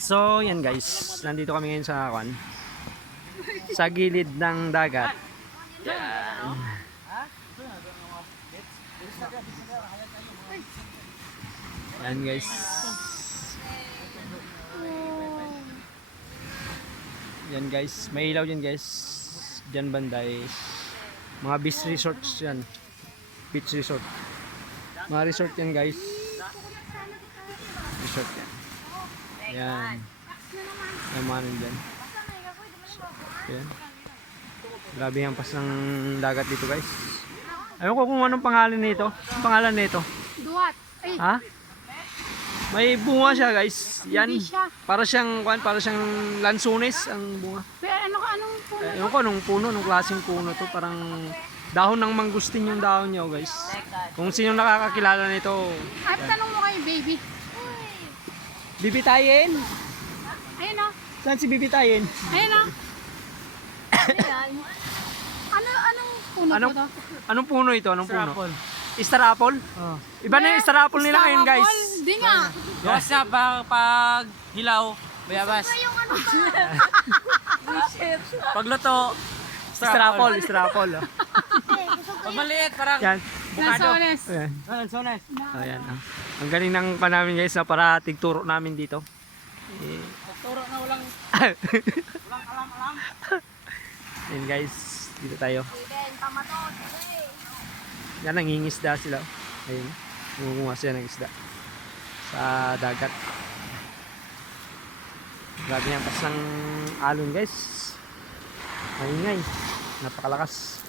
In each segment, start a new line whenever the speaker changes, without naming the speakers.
So, yan guys. Nandito kami ngayon sa kwan. Sa gilid ng dagat. Yan. Yan guys. Yan guys. May ilaw yan guys. Diyan banday. Mga beach resorts yan. Beach resort. Mga resort yan guys. Resort yan. Yan. Yan mga nandyan. Yan. Grabe ang pas ng dagat dito guys. Ayun ko kung anong pangalan nito. Anong pangalan nito?
Duwat. Ay,
Ha? May bunga siya guys. Yan. Para siyang, kuwan, para siyang lansunes ang bunga.
Pero ano ka, anong puno?
Eh, Ewan ko, anong puno, anong klaseng puno to. Parang dahon ng mangustin yung dahon niya, oh, guys. Kung sino nakakakilala nito,
At tanong mo kay baby.
Bibitayin.
Ayun o.
Saan si bibitayin?
Ayun o. ano, anong puno
Anong-
po to?
Anong puno ito? Anong puno? Star apple?
Oh.
Iba na yung star apple nila ngayon, guys.
Hindi nga.
Gawas na pag, pag hilaw, bayabas.
Yung ano ka.
Pag luto,
Star apple, star apple. oh.
Pag maliit, parang
Yan.
Lansones.
Ayan. Ayan. ah. Ang galing ng pa namin guys na para tigturo namin dito. Eh,
Turo na walang
Yan guys, dito tayo. Yan, nangingisda sila. Ayun, nangunguha sila ng isda. Sa dagat. Grabe yan, pas ng alon guys. Maingay. Napakalakas.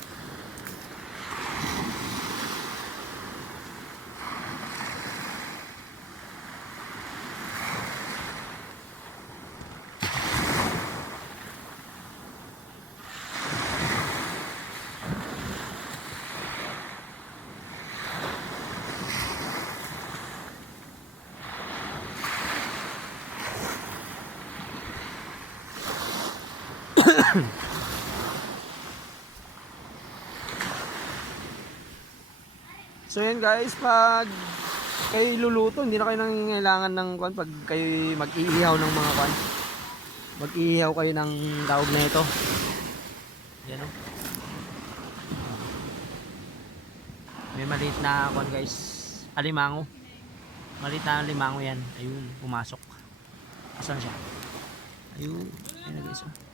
So yan guys, pag kayo luluto, hindi na kayo nangangailangan ng kwan pag kayo mag-iihaw ng mga kwan. Mag-iihaw kayo ng tawag na ito. Yan o. May maliit na kwan guys. Alimango. Maliit na alimango yan. Ayun, pumasok. Asan siya? Ayun. Ayun guys. Oh.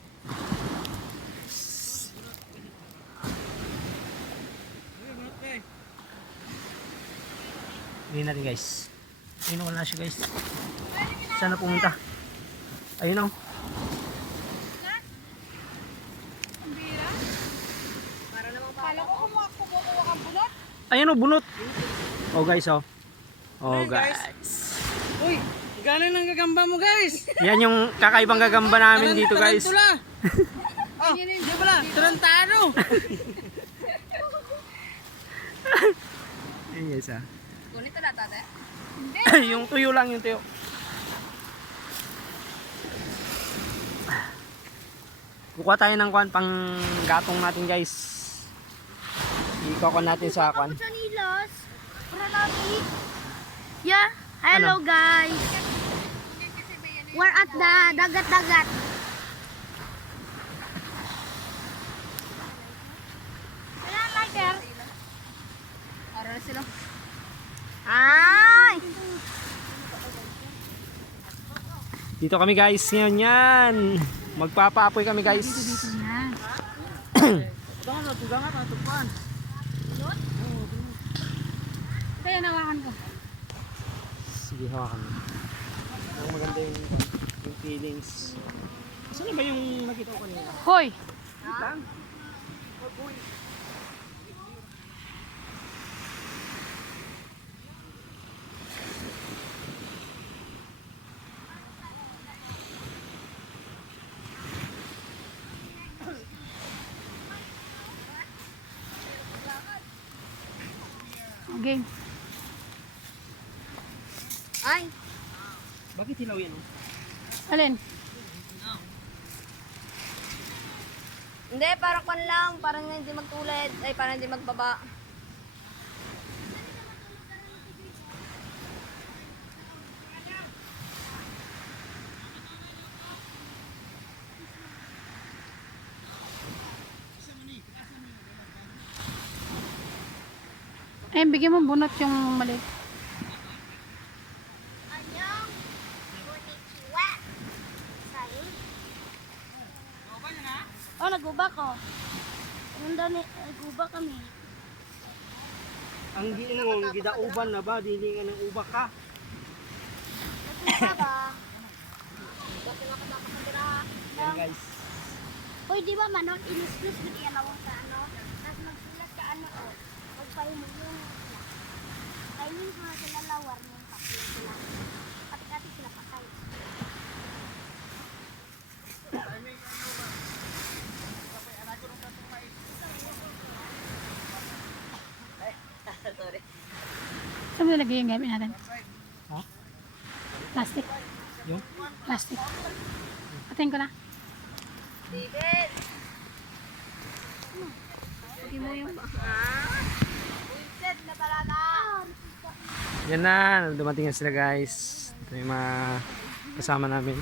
Hindi na rin guys. Ayun wala siya guys. Saan na pumunta? Ayun oh. o. Ayun o, bunot. Oh guys oh. Oh
guys. Uy, galing ng gagamba mo guys.
Yan yung kakaibang gagamba namin dito guys.
Tarantula. Oh, di pala, tarantado.
Ayun guys ah.
Gunito na tate.
yung tuyo lang yung tuyo. Kukuha tayo ng kwan pang gatong natin guys. Ikuha natin sa kwan.
Yeah. Hello
Ano?
guys. We're at the dagat-dagat. Wala lighter.
Ara na sila.
Ay!
Dito kami guys ngayon yan. Magpapaapoy kami guys.
Yan.
Tugangan na, tugan.
Kaya nawakan ko.
Sige, hawakan mo. Ang maganda yung, yung feelings. Saan ba yung nakita ko kanina?
Hoy! Game.
Ay!
Bakit hilaw yan? oh?
Alin?
Hindi, parang kwan lang. Parang hindi magtulad. Ay, parang hindi magbaba.
Ay, bigyan mo bunot yung mali.
Anyong, konnichiwa. Sayo. Oh, naguba ko. Nanda ni, naguba kami.
Ang giingong gidauban na ba dili nga nang uba ka.
Naguba ba? Kasi makadapakadira.
Yan guys.
Uy, di ba manok, inis-inis mo diyan ako sa ano? Tapos magsulat ka ano o. Magpahin mo yung Kainin ko na sila lawar ng kapila sila. Kati-kati sila patay.
Saan mo nilagay yung gamit natin?
Ha?
Plastic.
Yung?
Plastic. Patayin ko na.
David! Pagi mo yung... Ah! sila.
Yan na, dumating na sila guys. Ito yung mga kasama namin.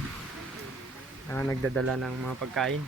Na nagdadala ng mga pagkain.